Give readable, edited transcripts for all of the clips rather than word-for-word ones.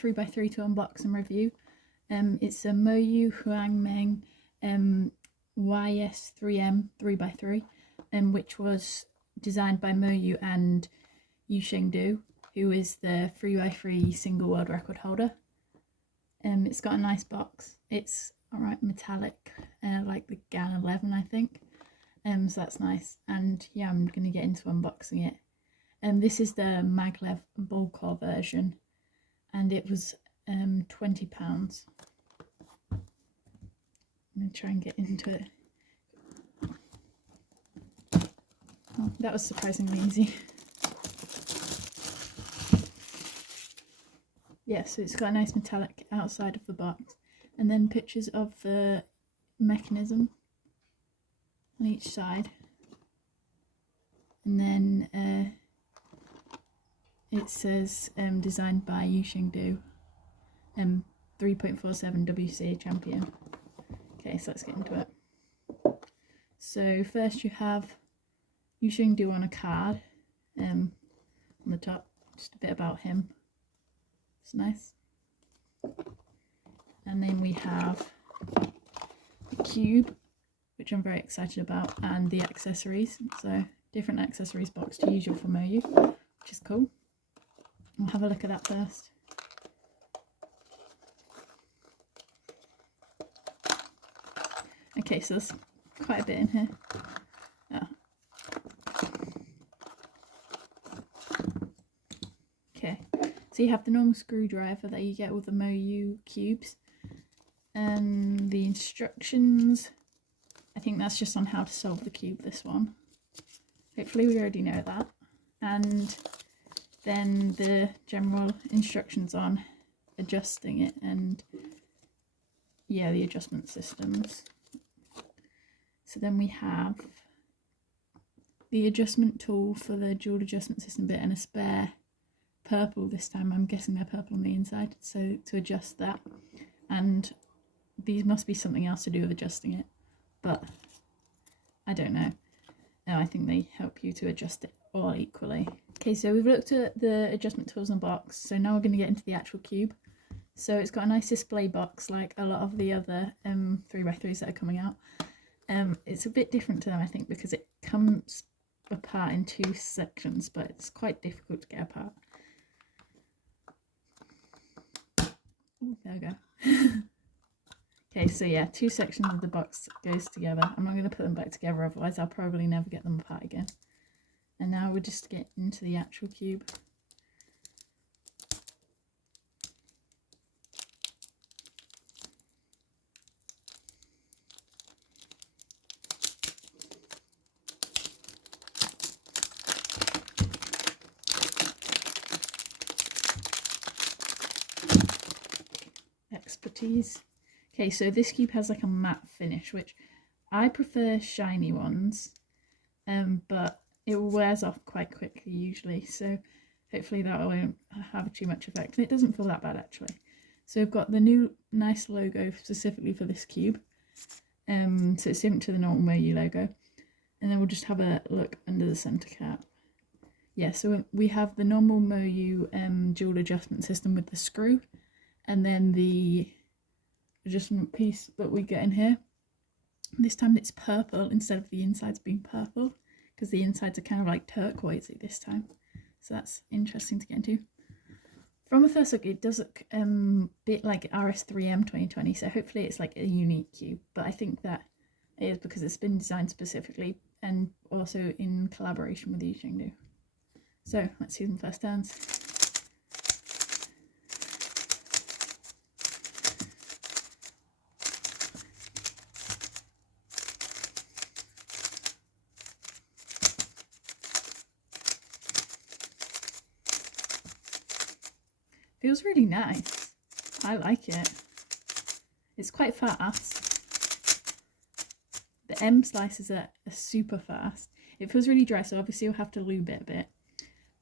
3x3 to unbox and review. It's a Moyu Huanmeng YS3M 3x3, which was designed by Moyu and Du, who is the 3x3 single world record holder. It's got a nice box. It's alright metallic, like the GAN 11, I think. So that's nice. And yeah, I'm going to get into unboxing it. This is the maglev ballcore version, and it was £20. I'm going to try and get into it. Oh, that was surprisingly easy. Yeah, so it's got a nice metallic outside of the box, and then pictures of the mechanism on each side, and then it says designed by Du, 3.47 WCA champion. Okay, so let's get into it. So first you have Du on a card, on the top, just a bit about him. It's nice. And then we have the cube, which I'm very excited about, and the accessories. So different accessories box to usual for Moyu, which is cool. We'll have a look at that first. Okay, so there's quite a bit in here. Oh. Okay, so you have the normal screwdriver that you get with the Moyu cubes, and the instructions. I think that's just on how to solve the cube, this one. Hopefully we already know that. And then the general instructions on adjusting it, and yeah, the adjustment systems. So then we have the adjustment tool for the dual adjustment system bit, and a spare purple this time. I'm guessing they're purple on the inside, so to adjust that. And these must be something else to do with adjusting it, but I don't know. No, I think they help you to adjust it all equally. Okay, so we've looked at the adjustment tools in the box, so now we're going to get into the actual cube. So it's got a nice display box like a lot of the other 3x3s that are coming out. It's a bit different to them, I think, because it comes apart in 2 sections, but it's quite difficult to get apart. Ooh, there we go. Okay, so yeah, 2 sections of the box goes together. I'm not going to put them back together, otherwise I'll probably never get them apart again. And now we'll just get into the actual cube. Expertise. Okay, so this cube has like a matte finish, which I prefer shiny ones, but it wears off quite quickly usually, so hopefully that won't have too much effect, and it doesn't feel that bad actually. So we've got the new nice logo specifically for this cube, so it's different to the normal Moyu logo, and then we'll just have a look under the center cap. Yeah, so we have the normal Moyu dual adjustment system with the screw, and then the adjustment piece that we get in here. This time it's purple instead of the insides being purple, because the insides are kind of like turquoisey this time. So that's interesting to get into. From a first look, it does look a bit like RS3M 2020, so hopefully it's like a unique cube, but I think that it is because it's been designed specifically and also in collaboration with Du. So let's see some first turns. Feels really nice. I like it. It's quite fast. The M slices are super fast. It feels really dry, so obviously you'll have to lube it a bit.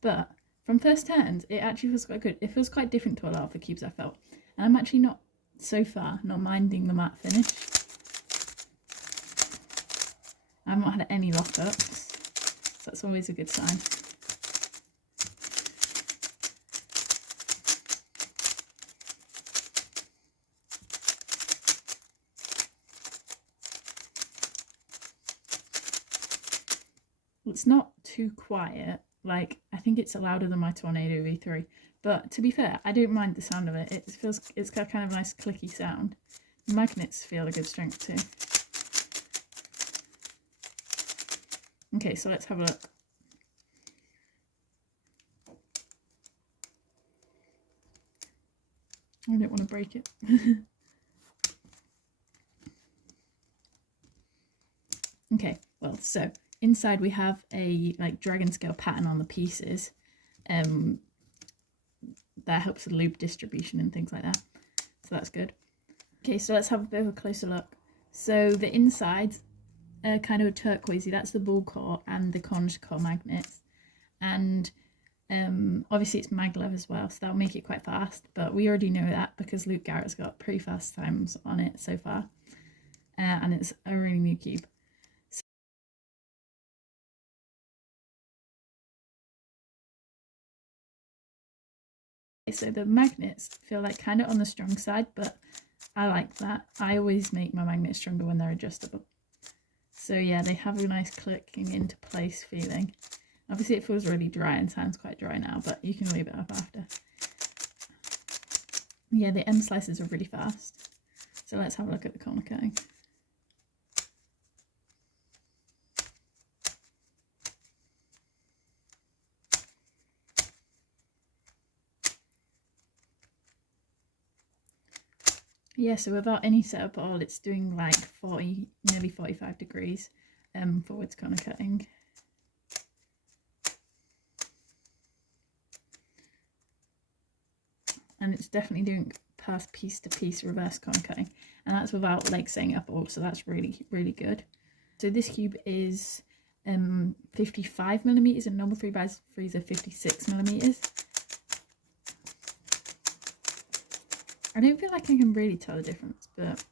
But from first turns, it actually feels quite good. It feels quite different to a lot of the cubes I felt. And I'm actually not, so far, not minding the matte finish. I've not had any lockups, so that's always a good sign. it's not too quiet. Like, I think it's louder than my Tornado V3, but to be fair, I don't mind the sound of it. It's got kind of a nice clicky sound. The magnets feel a good strength too. Okay, so let's have a look. I don't want to break it. Okay, well, so inside we have a like dragon scale pattern on the pieces. That helps with loop distribution and things like that. So that's good. Okay, so let's have a bit of a closer look. So the insides are kind of turquoisey. That's the ballcore and the conch core magnets. And obviously it's maglev as well, so that'll make it quite fast. But we already know that because Luke Garrett's got pretty fast times on it so far. And it's a really new cube. So the magnets feel like kind of on the strong side, but I like that. I always make my magnets stronger when they're adjustable. So yeah, they have a nice clicking into place feeling. Obviously it feels really dry and sounds quite dry now, but you can leave it up after. Yeah, the end slices are really fast. So let's have a look at the corner cutting. Yeah, so without any setup at all, it's doing like 40, nearly 45 degrees forwards corner cutting. And it's definitely doing past piece to piece reverse corner cutting. And that's without like setting up all, so that's really, really good. So this cube is 55mm and normal 3x3s are 56mm. I don't feel like I can really tell the difference, but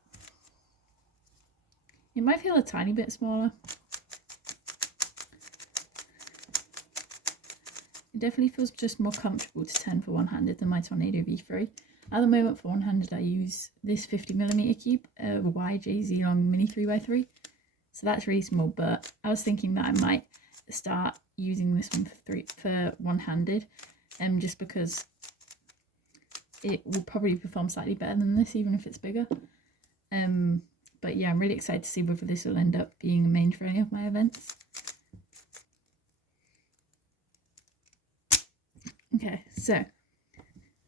it might feel a tiny bit smaller. It definitely feels just more comfortable to turn for one-handed than my Tornado V3. At the moment for one-handed I use this 50mm cube, a YJZ long mini 3x3. So that's really small, but I was thinking that I might start using this one for one-handed, just because it will probably perform slightly better than this, even if it's bigger. But yeah, I'm really excited to see whether this will end up being a main for any of my events. Okay, so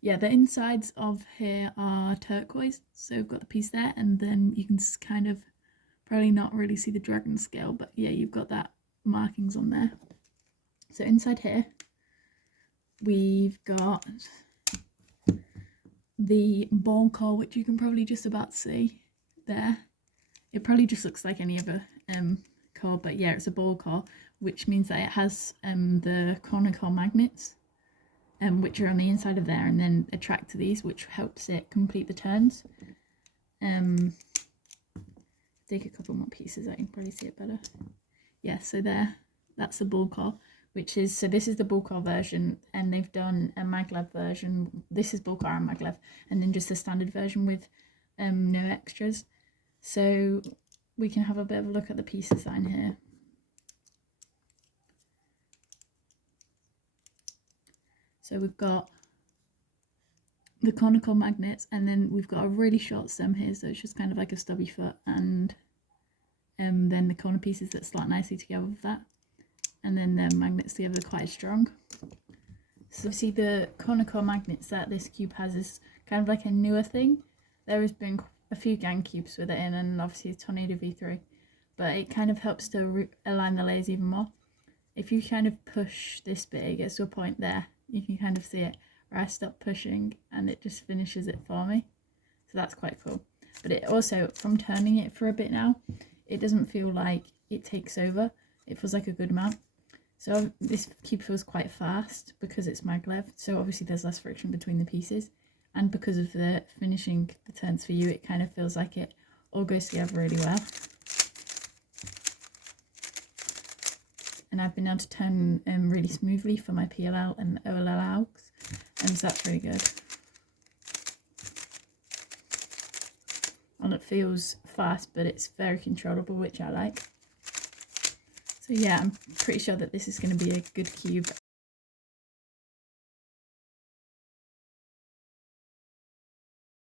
yeah, the insides of here are turquoise. So we've got the piece there, and then you can kind of probably not really see the dragon scale, but yeah, you've got that markings on there. So inside here, we've got the ballcore, which you can probably just about see there. It probably just looks like any other core, but yeah, it's a ballcore, which means that it has the corner core magnets, which are on the inside of there and then attract to these, which helps it complete the turns. Take a couple more pieces, I can probably see it better. Yeah, so there, that's the ballcore, which is, so this is the ballcore version, and they've done a maglev version. This is ballcore and maglev, and then just the standard version with no extras. So we can have a bit of a look at the piece design here. So we've got the conical magnets, and then we've got a really short stem here, so it's just kind of like a stubby foot, and then the corner pieces that slot nicely together with that, and then the magnets together quite strong. So see, the conical magnets that this cube has is kind of like a newer thing. There has been a few gang cubes with it in, and obviously a Tornado V3, but it kind of helps to align the layers even more. If you kind of push this bit, it gets to a point there, you can kind of see it, where I stop pushing and it just finishes it for me. So that's quite cool. But it also, from turning it for a bit now, it doesn't feel like it takes over. It feels like a good amount. So this cube feels quite fast because it's maglev, so obviously there's less friction between the pieces, and because of the finishing the turns for you, it kind of feels like it all goes together really well. And I've been able to turn really smoothly for my PLL and OLL AUX, and so that's really good. And it feels fast, but it's very controllable, which I like. So yeah, I'm pretty sure that this is going to be a good cube.